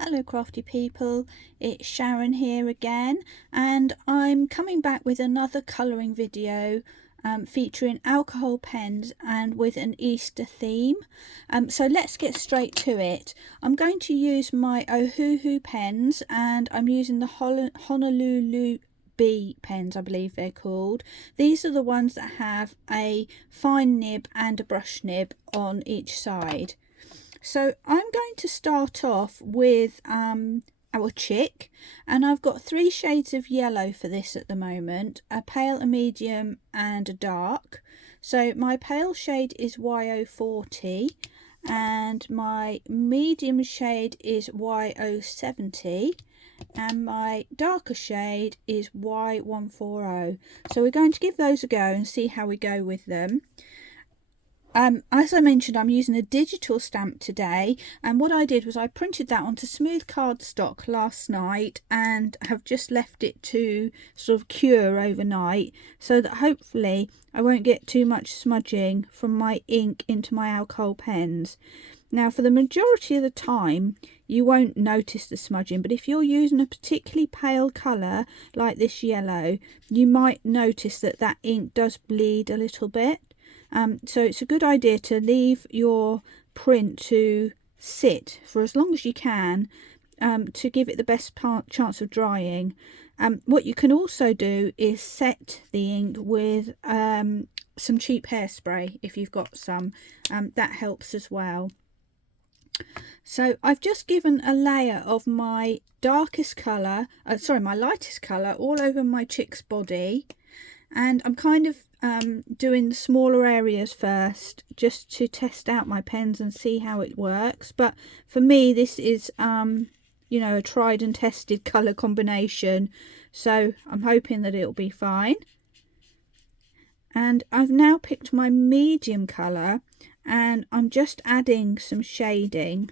Hello crafty people, it's Sharon here again, and I'm coming back with another colouring video featuring alcohol pens and with an Easter theme. So let's get straight to it. I'm going to use my Ohuhu pens, and I'm using the Honolulu B pens, I believe they're called. These are the ones that have a fine nib and a brush nib on each side. So I'm going to start off with our chick, and I've got 3 shades of yellow for this at the moment: a pale, a medium and a dark. So my pale shade is YO40 and my medium shade is YO70 and my darker shade is Y140. So we're going to give those a go and see how we go with them. As I mentioned, I'm using a digital stamp today, and what I did was I printed that onto smooth cardstock last night and have just left it to sort of cure overnight, so that hopefully I won't get too much smudging from my ink into my alcohol pens. Now, for the majority of the time you won't notice the smudging, but if you're using a particularly pale colour like this yellow, you might notice that that ink does bleed a little bit. So it's a good idea to leave your print to sit for as long as you can to give it the best chance of drying. What you can also do is set the ink with some cheap hairspray if you've got some. That helps as well. So I've just given a layer of my darkest colour, my lightest colour all over my chick's body, and I'm kind of doing the smaller areas first just to test out my pens and see how it works. But for me, this is you know, a tried and tested colour combination, so I'm hoping that it'll be fine. And I've now picked my medium colour, and I'm just adding some shading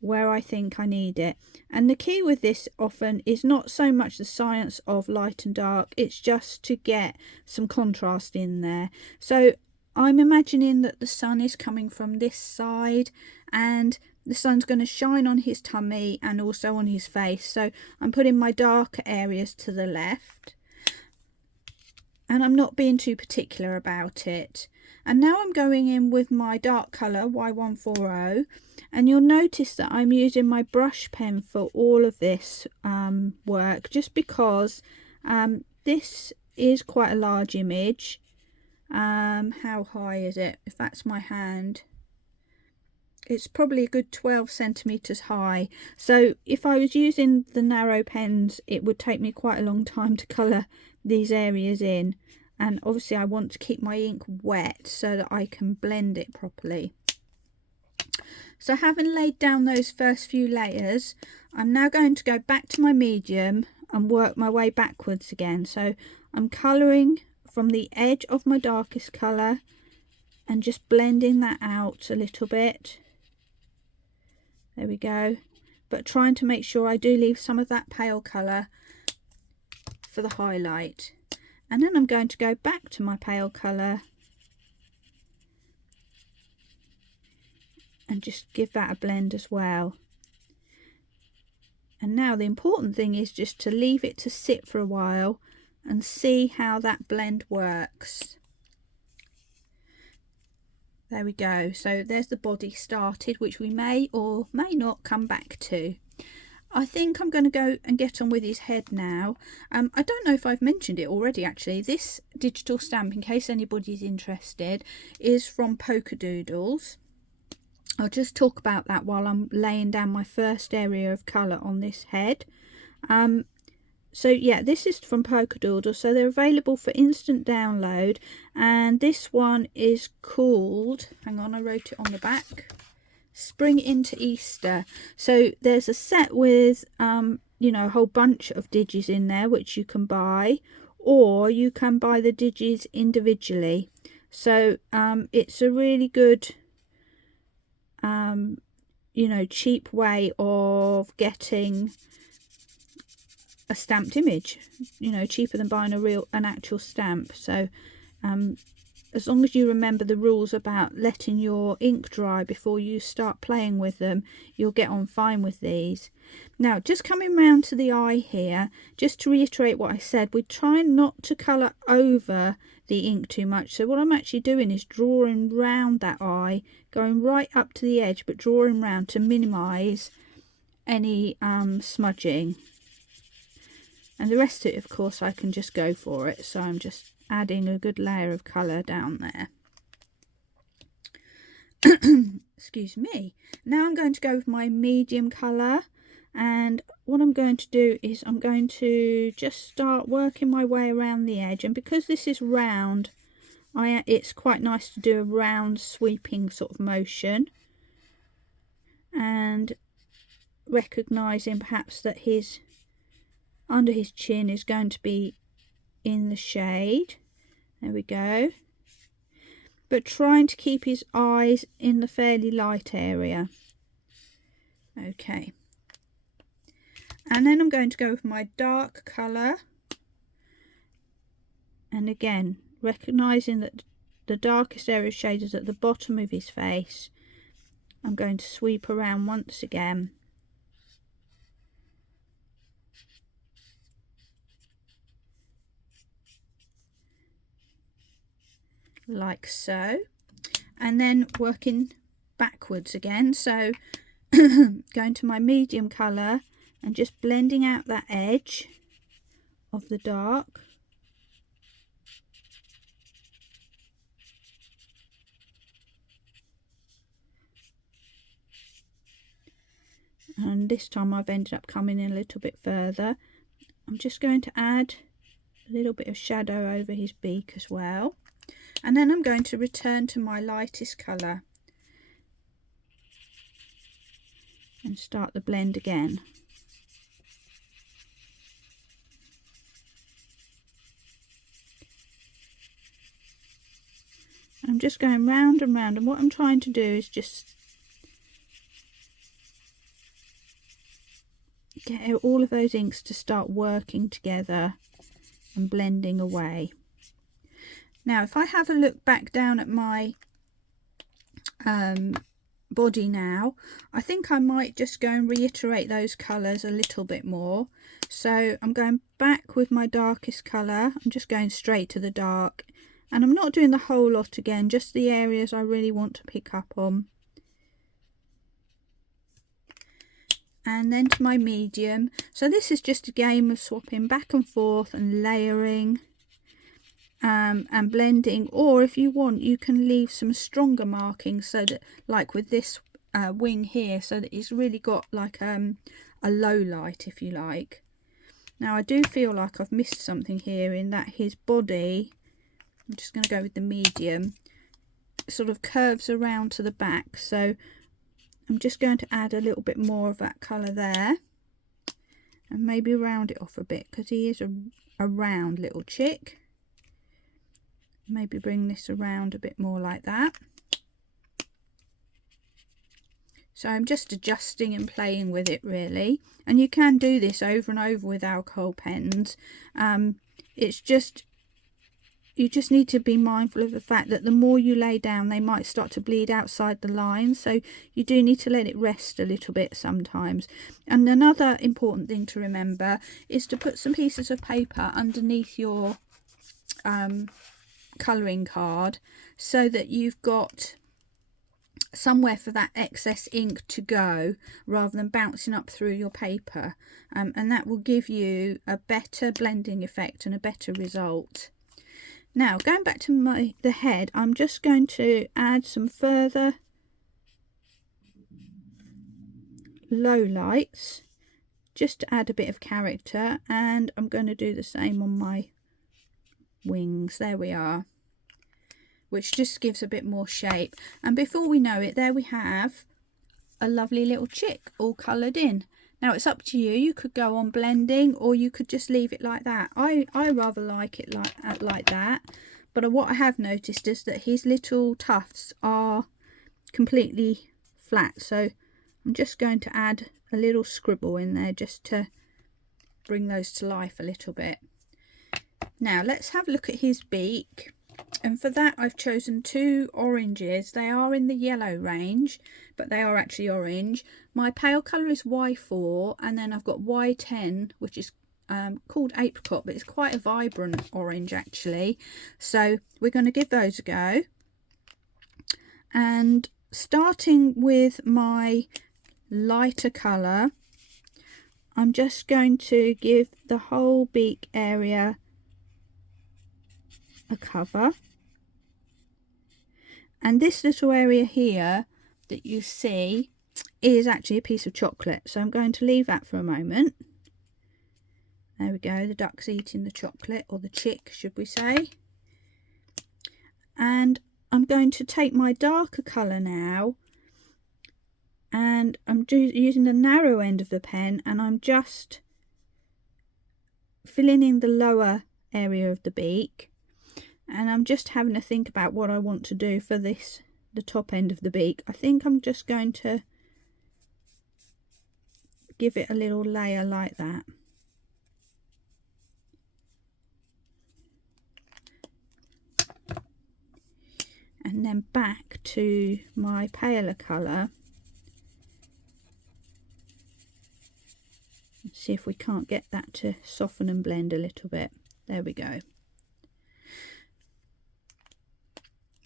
where I think I need it. And the key with this often is not so much the science of light and dark, it's just to get some contrast in there. So I'm imagining that the sun is coming from this side, and the sun's going to shine on his tummy and also on his face. So I'm putting my darker areas to the left, and I'm not being too particular about it. And now I'm going in with my dark colour Y140, and you'll notice that I'm using my brush pen for all of this work, just because this is quite a large image. How high is it? If that's my hand, it's probably a good 12 centimeters high. So if I was using the narrow pens, it would take me quite a long time to colour these areas in, and obviously I want to keep my ink wet so that I can blend it properly. So having laid down those first few layers, I'm now going to go back to my medium and work my way backwards again. So I'm colouring from the edge of my darkest colour and just blending that out a little bit. There we go. But trying to make sure I do leave some of that pale colour for the highlight. And then I'm going to go back to my pale colour and just give that a blend as well. And now the important thing is just to leave it to sit for a while and see how that blend works. There we go. So there's the body started, which we may or may not come back to. I think I'm going to go and get on with his head now. I don't know if I've mentioned it already actually. This digital stamp, in case anybody's interested, is from Polkadoodles. I'll just talk about that while I'm laying down my first area of colour on this head. So yeah, this is from Polkadoodles, so they're available for instant download, and this one is called, hang on, I wrote it on the back, Spring into Easter. So there's a set with you know, a whole bunch of digis in there which you can buy, or you can buy the digis individually. So it's a really good you know, cheap way of getting a stamped image, you know, cheaper than buying an actual stamp. So as long as you remember the rules about letting your ink dry before you start playing with them, you'll get on fine with these. Now, just coming round to the eye here, just to reiterate what I said, we try not to colour over the ink too much. So what I'm actually doing is drawing round that eye, going right up to the edge, but drawing round to minimise any smudging. And the rest of it, of course, I can just go for it. So I'm just adding a good layer of colour down there. Excuse me. Now I'm going to go with my medium colour, and what I'm going to do is I'm going to just start working my way around the edge. And because this is round, it's quite nice to do a round sweeping sort of motion, and recognising perhaps that under his chin is going to be in the shade. There we go. But trying to keep his eyes in the fairly light area. Okay. And then I'm going to go with my dark colour. And again, recognising that the darkest area of shade is at the bottom of his face, I'm going to sweep around once again. Like so, and then working backwards again. So going to my medium colour and just blending out that edge of the dark. And this time I've ended up coming in a little bit further. I'm just going to add a little bit of shadow over his beak as well. And then I'm going to return to my lightest colour and start the blend again. I'm just going round and round, and what I'm trying to do is just get all of those inks to start working together and blending away. Now, if I have a look back down at my body now, I think I might just go and reiterate those colours a little bit more. So I'm going back with my darkest colour. I'm just going straight to the dark, and I'm not doing the whole lot again, just the areas I really want to pick up on. And then to my medium. So this is just a game of swapping back and forth and layering and blending, or if you want you can leave some stronger markings, so that like with this wing here, so that it's really got like a low light, if you like. Now I do feel like I've missed something here in that his body, I'm just going to go with the medium, sort of curves around to the back, so I'm just going to add a little bit more of that colour there and maybe round it off a bit, because he is a round little chick. Maybe bring this around a bit more like that. So I'm just adjusting and playing with it really, and you can do this over and over with alcohol pens. It's just, you just need to be mindful of the fact that the more you lay down, they might start to bleed outside the lines, so you do need to let it rest a little bit sometimes. And another important thing to remember is to put some pieces of paper underneath your colouring card, so that you've got somewhere for that excess ink to go rather than bouncing up through your paper, and that will give you a better blending effect and a better result. Now going back to the head, I'm just going to add some further low lights just to add a bit of character, and I'm going to do the same on my wings. There we are, which just gives a bit more shape, and before we know it, there we have a lovely little chick all coloured in. Now it's up to you. You could go on blending, or you could just leave it like that. I rather like it like that, but what I have noticed is that his little tufts are completely flat, so I'm just going to add a little scribble in there just to bring those to life a little bit. Now let's have a look at his beak. And for that I've chosen 2 oranges. They are in the yellow range, but they are actually orange. My pale colour is Y4, and then I've got Y10, which is called apricot, but it's quite a vibrant orange actually. So we're going to give those a go. And starting with my lighter colour, I'm just going to give the whole beak area a cover. And this little area here that you see is actually a piece of chocolate, so I'm going to leave that for a moment. There we go, the duck's eating the chocolate, or the chick should we say. And I'm going to take my darker colour now, and I'm using the narrow end of the pen, and I'm just filling in the lower area of the beak. And I'm just having to think about what I want to do for this, the top end of the beak. I think I'm just going to give it a little layer like that. And then back to my paler colour. Let's see if we can't get that to soften and blend a little bit. There we go.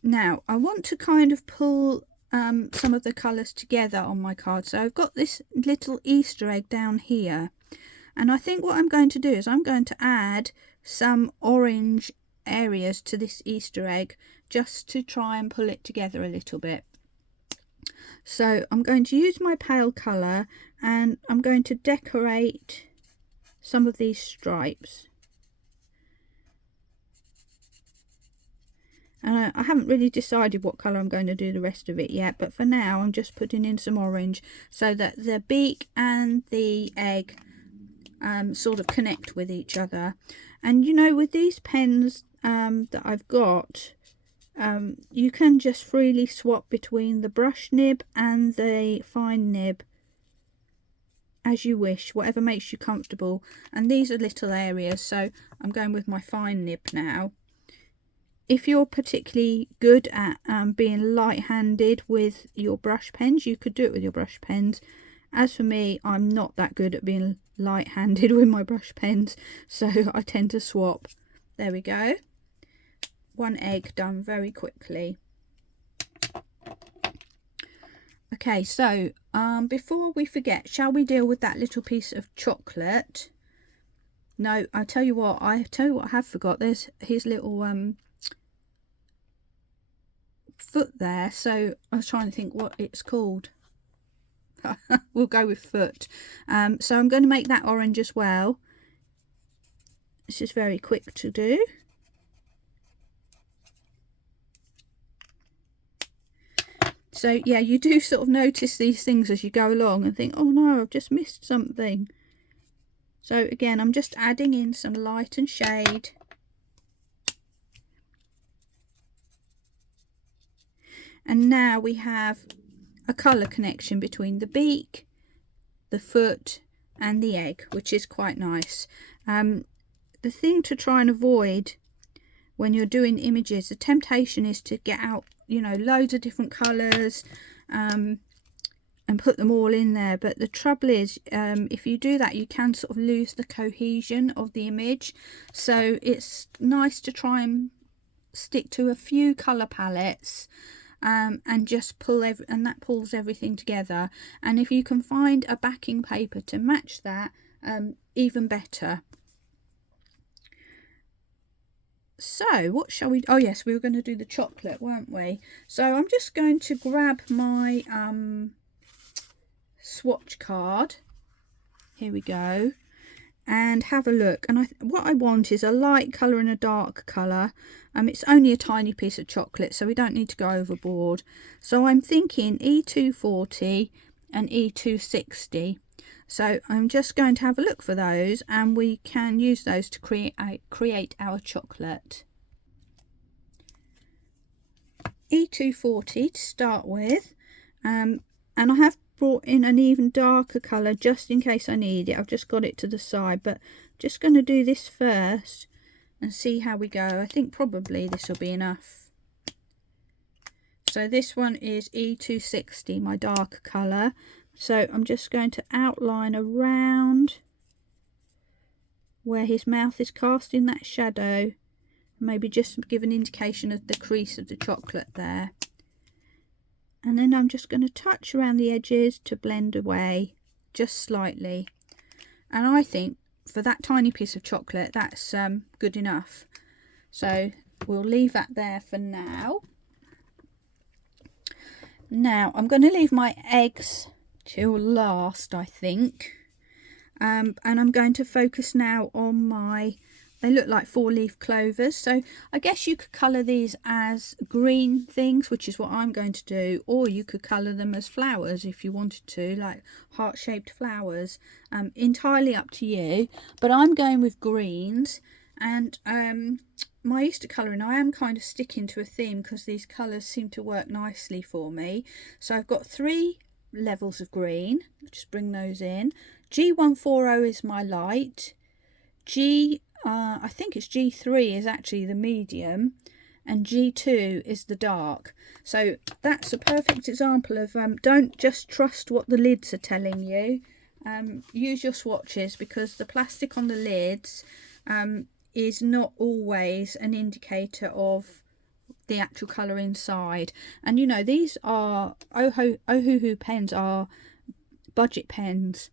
Now I want to kind of pull some of the colours together on my card. So I've got this little Easter egg down here, and I think what I'm going to do is I'm going to add some orange areas to this Easter egg just to try and pull it together a little bit. So I'm going to use my pale colour, and I'm going to decorate some of these stripes. And I haven't really decided what colour I'm going to do the rest of it yet, but for now I'm just putting in some orange so that the beak and the egg sort of connect with each other. And you know, with these pens that I've got, you can just freely swap between the brush nib and the fine nib as you wish, whatever makes you comfortable. And these are little areas, so I'm going with my fine nib now. If you're particularly good at being light-handed with your brush pens, you could do it with your brush pens. As for me, I'm not that good at being light-handed with my brush pens, so I tend to swap. There we go. One egg done very quickly. Okay, so before we forget, shall we deal with that little piece of chocolate? No, I tell you what I have forgot. There's his little foot there, so I was trying to think what it's called. We'll go with foot. So I'm going to make that orange as well. This is very quick to do. So yeah, you do sort of notice these things as you go along and think, oh no, I've just missed something. So again, I'm just adding in some light and shade. And now we have a colour connection between the beak, the foot and the egg, which is quite nice. The thing to try and avoid when you're doing images, the temptation is to get out, you know, loads of different colours and put them all in there. But the trouble is, if you do that, you can sort of lose the cohesion of the image. So it's nice to try and stick to a few colour palettes. And just pull and that pulls everything together. And if you can find a backing paper to match that, even better. So what shall we, oh yes, we were going to do the chocolate, weren't we? So I'm just going to grab my swatch card, here we go, and have a look. And what I want is a light colour and a dark colour. It's only a tiny piece of chocolate, so we don't need to go overboard. So I'm thinking E240 and E260. So I'm just going to have a look for those, and we can use those to create our chocolate. E240 to start with, and I have brought in an even darker colour just in case I need it. I've just got it to the side, but just going to do this first and see how we go. I think probably this will be enough. So this one is E260, my darker colour. So I'm just going to outline around where his mouth is, casting that shadow. Maybe just give an indication of the crease of the chocolate there. And then I'm just going to touch around the edges to blend away just slightly. And I think for that tiny piece of chocolate, that's good enough. So we'll leave that there for now. Now I'm going to leave my eggs till last, I think. And I'm going to focus now on my, they look like 4-leaf clovers. So I guess you could colour these as green things, which is what I'm going to do. Or you could colour them as flowers if you wanted to, like heart-shaped flowers. Entirely up to you. But I'm going with greens. And my Easter colouring, I am kind of sticking to a theme because these colours seem to work nicely for me. So I've got 3 levels of green. Just bring those in. G140 is my light. I think it's G3 is actually the medium, and G2 is the dark. So that's a perfect example of don't just trust what the lids are telling you. Use your swatches, because the plastic on the lids is not always an indicator of the actual colour inside. And you know, these are Ohuhu pens are budget pens.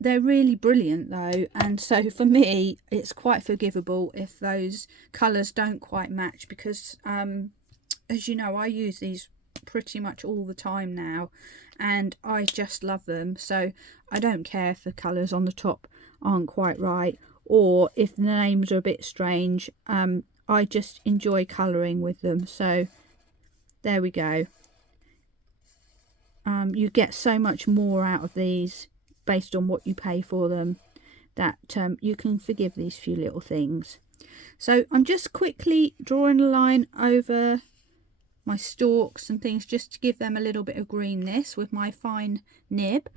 They're really brilliant though, and so for me it's quite forgivable if those colours don't quite match, because as you know, I use these pretty much all the time now and I just love them. So I don't care if the colours on the top aren't quite right, or if the names are a bit strange. I just enjoy colouring with them. So there we go. You get so much more out of these based on what you pay for them, that you can forgive these few little things. So I'm just quickly drawing a line over my stalks and things, just to give them a little bit of greenness with my fine nib.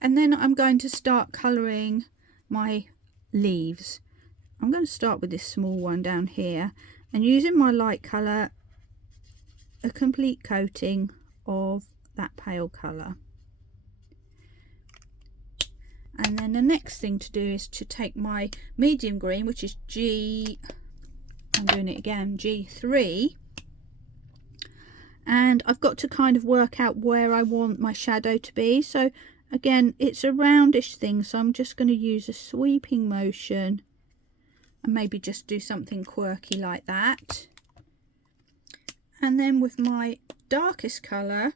And then I'm going to start colouring my leaves. I'm going to start with this small one down here, and using my light colour, a complete coating of that pale colour. And then the next thing to do is to take my medium green, which is G3, and I've got to kind of work out where I want my shadow to be. So again, it's a roundish thing, so I'm just going to use a sweeping motion and maybe just do something quirky like that. And then with my darkest colour,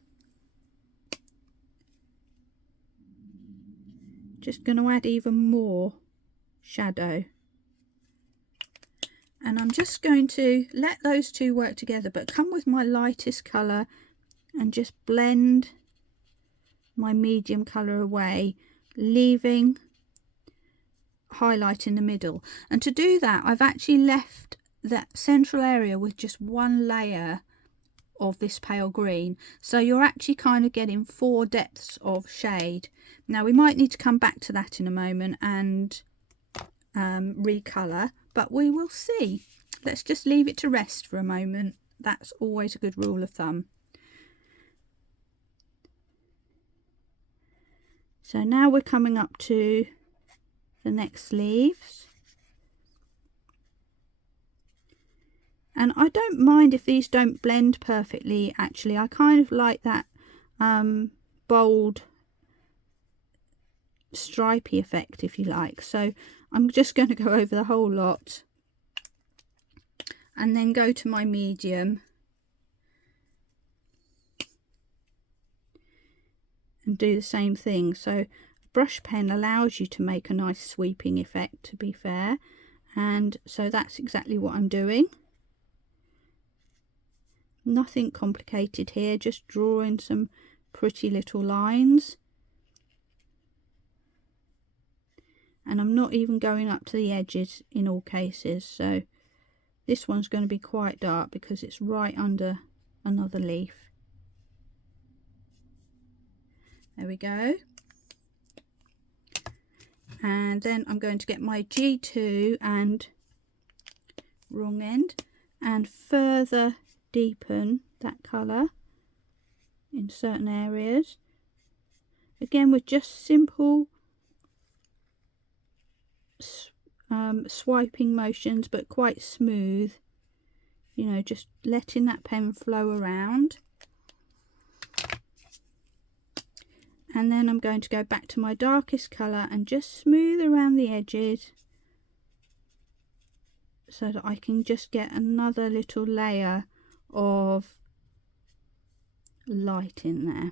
just going to add even more shadow. And I'm just going to let those two work together, but come with my lightest colour and just blend my medium colour away, leaving highlight in the middle. And to do that, I've actually left that central area with just one layer of this pale green, so you're actually kind of getting 4 depths of shade. Now we might need to come back to that in a moment and recolour, but we will see. Let's just leave it to rest for a moment. That's always a good rule of thumb. So now we're coming up to the next leaves. And I don't mind if these don't blend perfectly, actually. I kind of like that bold stripy effect, if you like. So I'm just going to go over the whole lot and then go to my medium and do the same thing. So a brush pen allows you to make a nice sweeping effect, to be fair, and so that's exactly what I'm doing. Nothing complicated here, just drawing some pretty little lines. And I'm not even going up to the edges in all cases. So this one's going to be quite dark because it's right under another leaf. There we go. And then I'm going to get my G2 and wrong end, and further deepen that colour in certain areas. Again, with just simple swiping motions, but quite smooth, you know, just letting that pen flow around. And then I'm going to go back to my darkest colour and just smooth around the edges so that I can just get another little layer of light in there.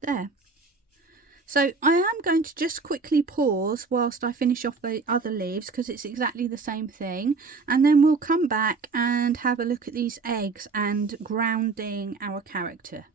There. So I am going to just quickly pause whilst I finish off the other leaves, because it's exactly the same thing, and then we'll come back and have a look at these eggs and grounding our character.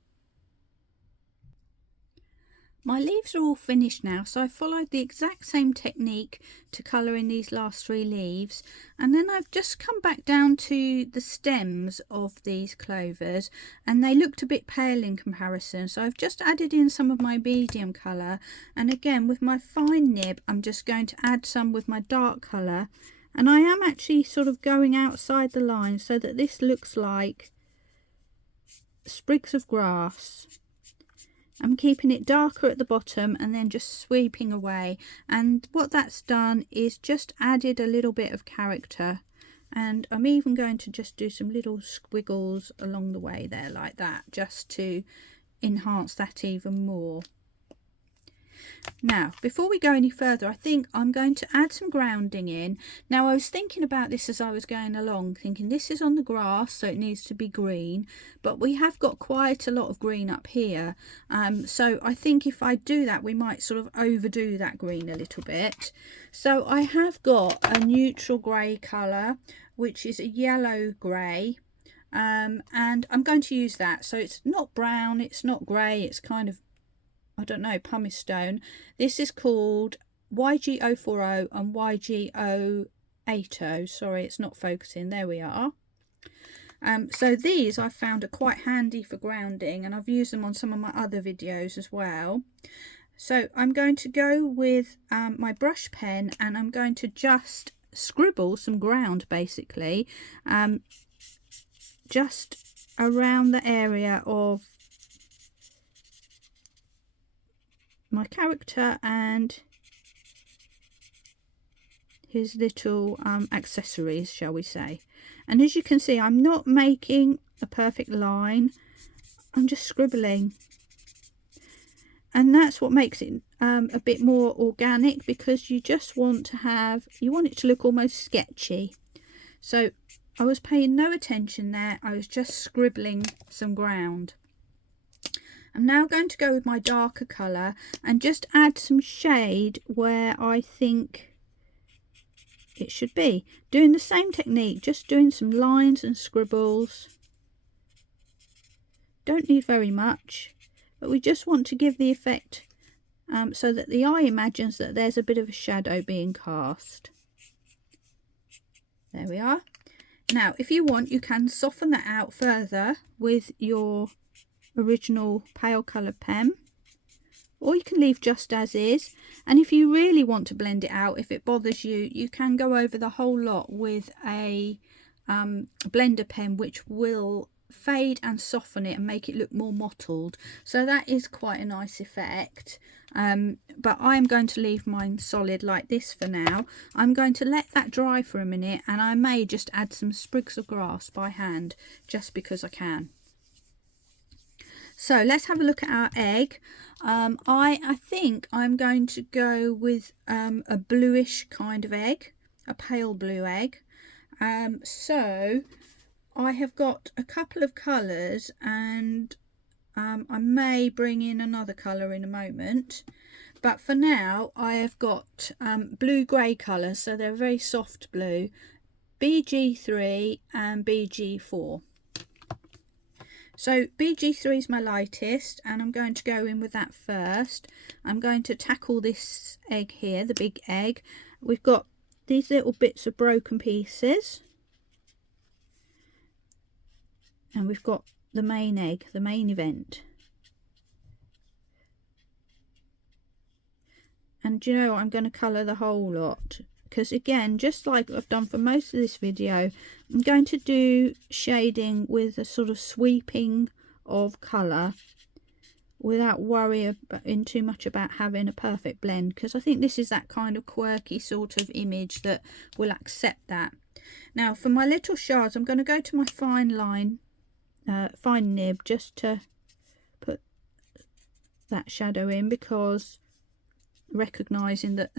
My leaves are all finished now, so I followed the exact same technique to colour in these last 3 leaves, and then I've just come back down to the stems of these clovers, and they looked a bit pale in comparison, so I've just added in some of my medium colour, and again with my fine nib I'm just going to add some with my dark colour, and I am actually sort of going outside the line so that this looks like sprigs of grass. I'm keeping it darker at the bottom and then just sweeping away, and what that's done is just added a little bit of character, and I'm even going to just do some little squiggles along the way there like that, just to enhance that even more. Now, before we go any further, I think I'm going to add some grounding in. Now, I was thinking about this as I was going along, thinking this is on the grass, so it needs to be green, but we have got quite a lot of green up here. So I think if I do that, we might sort of overdo that green a little bit. So I have got a neutral grey colour, which is a yellow grey. And I'm going to use that. So it's not brown, it's not grey, it's kind of, I don't know, pumice stone. This is called YG040 and YG080. Sorry, it's not focusing. There we are. So these I found are quite handy for grounding, and I've used them on some of my other videos as well. So I'm going to go with my brush pen, and I'm going to just scribble some ground basically, just around the area of my character and his little accessories, shall we say. And as you can see, I'm not making a perfect line, I'm just scribbling, and that's what makes it a bit more organic, because you just want to have, you want it to look almost sketchy. So I was paying no attention there, I was just scribbling some ground. I'm now going to go with my darker colour and just add some shade where I think it should be. Doing the same technique, just doing some lines and scribbles. Don't need very much, but we just want to give the effect so that the eye imagines that there's a bit of a shadow being cast. There we are. Now, if you want, you can soften that out further with your original pale coloured pen, or you can leave just as is, and if you really want to blend it out, if it bothers you, you can go over the whole lot with a blender pen, which will fade and soften it and make it look more mottled, so that is quite a nice effect. But I'm going to leave mine solid like this for now. I'm going to let that dry for a minute, and I may just add some sprigs of grass by hand just because I can. So let's have a look at our egg. I think I'm going to go with a bluish kind of egg, a pale blue egg. So I have got a couple of colours, and I may bring in another colour in a moment. But for now I have got blue-grey colours, so they're very soft blue, BG3 and BG4. So BG3 is my lightest, and I'm going to go in with that first. I'm going to tackle this egg here, the big egg. We've got these little bits of broken pieces, and we've got the main egg, the main event. And do you know what? I'm going to colour the whole lot because again, just like I've done for most of this video, I'm going to do shading with a sort of sweeping of colour without worrying too much about having a perfect blend, because I think this is that kind of quirky sort of image that will accept that. Now for my little shards, I'm going to go to my fine line, fine nib, just to put that shadow in, because recognizing that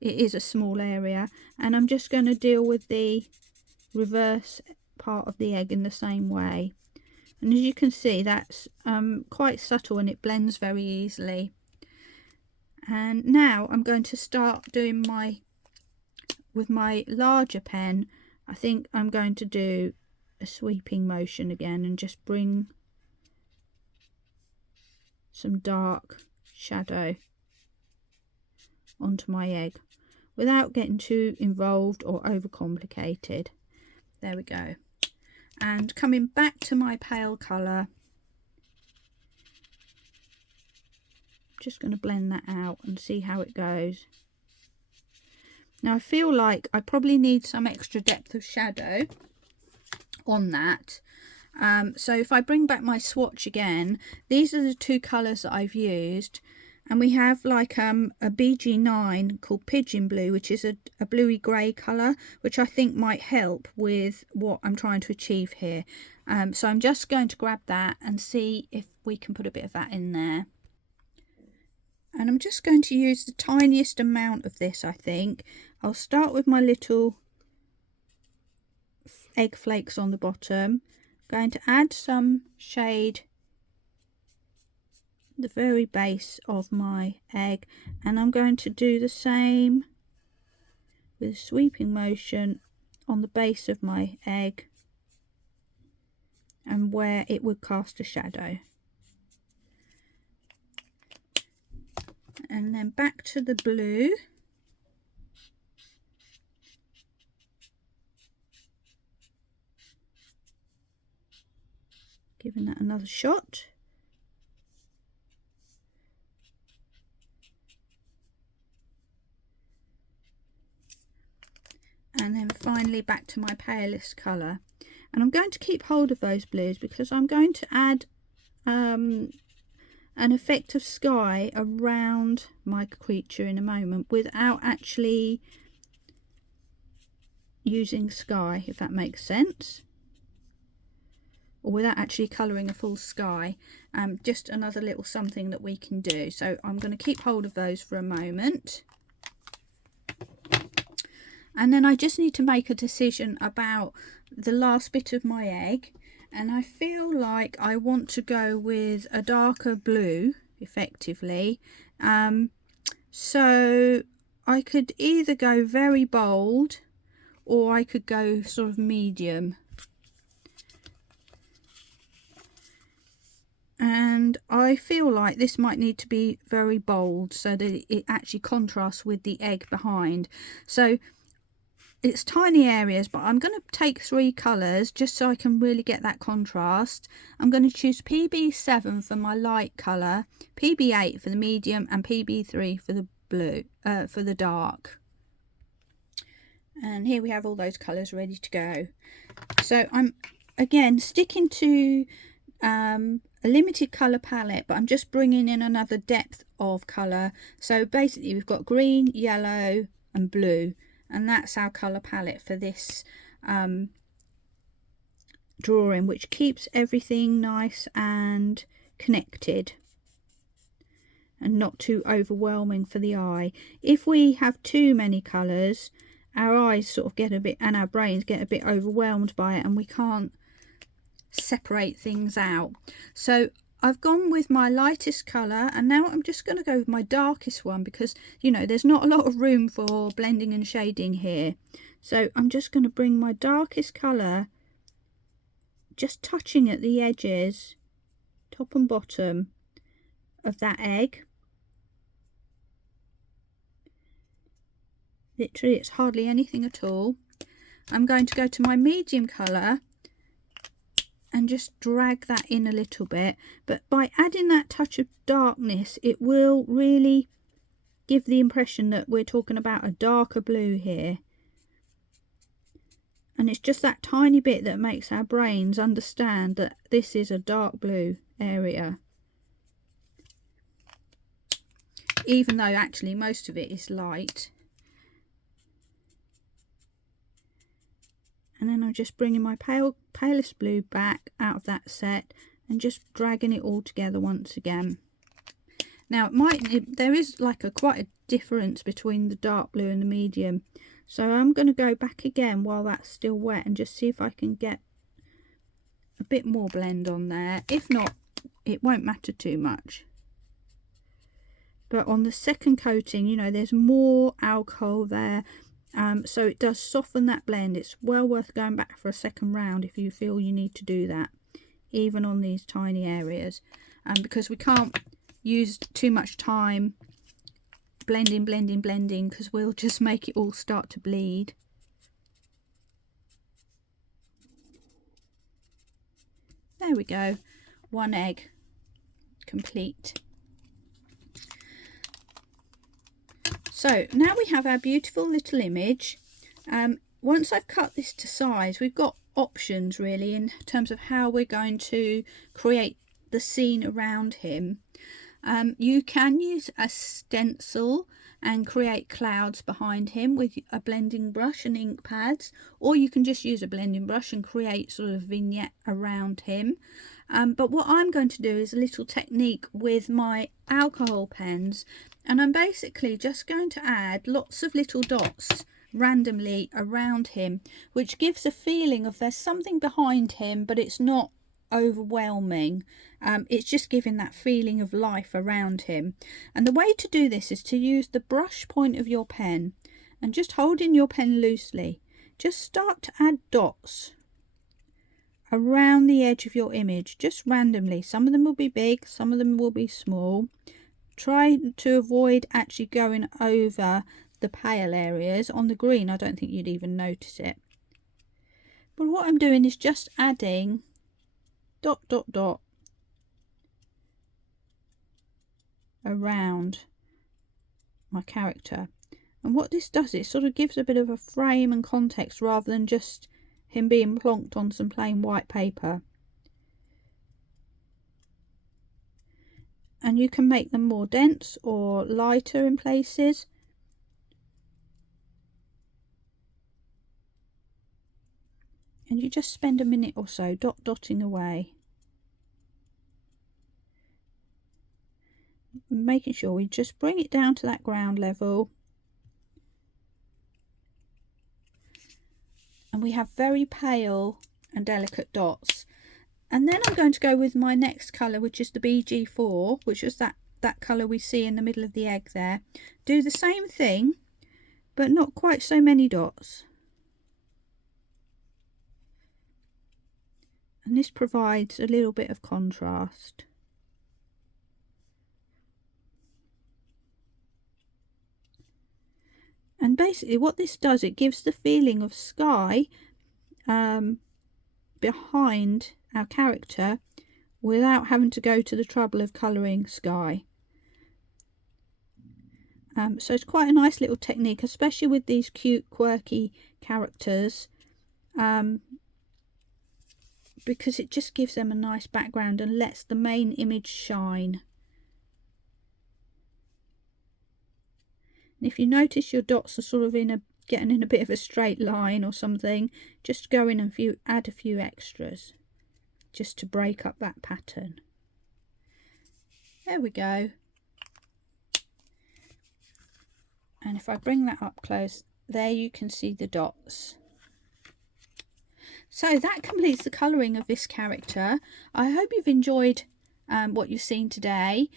it is a small area, and I'm just going to deal with the reverse part of the egg in the same way. And as you can see, that's quite subtle and it blends very easily. And now I'm going to start doing with my larger pen. I think I'm going to do a sweeping motion again and just bring some dark shadow onto my egg without getting too involved or overcomplicated. There we go. And coming back to my pale colour, just going to blend that out and see how it goes. Now I feel like I probably need some extra depth of shadow on that. So if I bring back my swatch again, these are the two colours that I've used. And we have like a BG9 called Pigeon Blue, which is a bluey grey colour, which I think might help with what I'm trying to achieve here. So I'm just going to grab that and see if we can put a bit of that in there. And I'm just going to use the tiniest amount of this, I think. I'll start with my little egg flakes on the bottom. I'm going to add some shade the very base of my egg, and I'm going to do the same with a sweeping motion on the base of my egg and where it would cast a shadow. And then back to the blue, giving that another shot. And then finally back to my palest colour. And I'm going to keep hold of those blues because I'm going to add an effect of sky around my creature in a moment without actually using sky, if that makes sense, or without actually colouring a full sky. Just another little something that we can do. So I'm going to keep hold of those for a moment. And then I just need to make a decision about the last bit of my egg. And I feel like I want to go with a darker blue, effectively. So I could either go very bold or I could go sort of medium. And I feel like this might need to be very bold so that it actually contrasts with the egg behind. So it's tiny areas, but I'm going to take 3 colours just so I can really get that contrast. I'm going to choose PB7 for my light colour, PB8 for the medium, and PB3 for the blue, for the dark. And here we have all those colours ready to go. So I'm again sticking to a limited colour palette, but I'm just bringing in another depth of colour. So basically we've got green, yellow and blue. And that's our colour palette for this drawing, which keeps everything nice and connected and not too overwhelming for the eye. If we have too many colours, our eyes sort of get a bit, and our brains get a bit overwhelmed by it, and we can't separate things out. So I've gone with my lightest colour, and now I'm just going to go with my darkest one because, you know, there's not a lot of room for blending and shading here. So I'm just going to bring my darkest colour, just touching at the edges, top and bottom of that egg. Literally, it's hardly anything at all. I'm going to go to my medium colour and just drag that in a little bit, but by adding that touch of darkness, it will really give the impression that we're talking about a darker blue here. And it's just that tiny bit that makes our brains understand that this is a dark blue area, even though actually most of it is light. And then I'm just bringing my palest blue back out of that set and just dragging it all together once again. Now there is like quite a difference between the dark blue and the medium, so I'm going to go back again while that's still wet and just see if I can get a bit more blend on there. If not, it won't matter too much. But on the second coating, you know, there's more alcohol there, so it does soften that blend. It's well worth going back for a second round if you feel you need to do that, even on these tiny areas, because we can't use too much time blending, because we'll just make it all start to bleed. There we go, one egg complete. So now we have our beautiful little image. Once I've cut this to size, we've got options really in terms of how we're going to create the scene around him. You can use a stencil and create clouds behind him with a blending brush and ink pads, or you can just use a blending brush and create sort of vignette around him. But what I'm going to do is a little technique with my alcohol pens, and I'm basically just going to add lots of little dots randomly around him, which gives a feeling of there's something behind him, but it's not overwhelming. It's just giving that feeling of life around him. And the way to do this is to use the brush point of your pen and just holding your pen loosely, just start to add dots around the edge of your image, just randomly. Some of them will be big, some of them will be small. Try to avoid actually going over the pale areas. On the green, I don't think you'd even notice it. But what I'm doing is just adding dot dot dot around my character, and what this does, it sort of gives a bit of a frame and context rather than just him being plonked on some plain white paper. And you can make them more dense or lighter in places. And you just spend a minute or so dotting away, making sure we just bring it down to that ground level. And we have very pale and delicate dots. And then I'm going to go with my next colour, which is the BG4, which is that colour we see in the middle of the egg there. Do the same thing, but not quite so many dots. And this provides a little bit of contrast. And basically what this does, it gives the feeling of sky behind our character without having to go to the trouble of colouring sky. So it's quite a nice little technique, especially with these cute quirky characters, because it just gives them a nice background and lets the main image shine. And if you notice your dots are sort of getting in a bit of a straight line or something, just go in and add a few extras just to break up that pattern. There we go. And if I bring that up close, there you can see the dots. So that completes the colouring of this character. I hope you've enjoyed what you've seen today.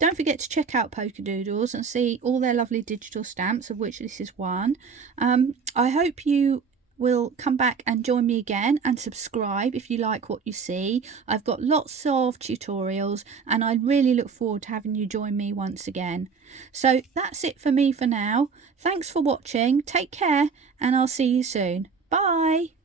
Don't forget to check out Polkadoodles and see all their lovely digital stamps, of which this is one. I hope you will come back and join me again and subscribe if you like what you see. I've got lots of tutorials and I really look forward to having you join me once again. So that's it for me for now. Thanks for watching, take care, and I'll see you soon. Bye!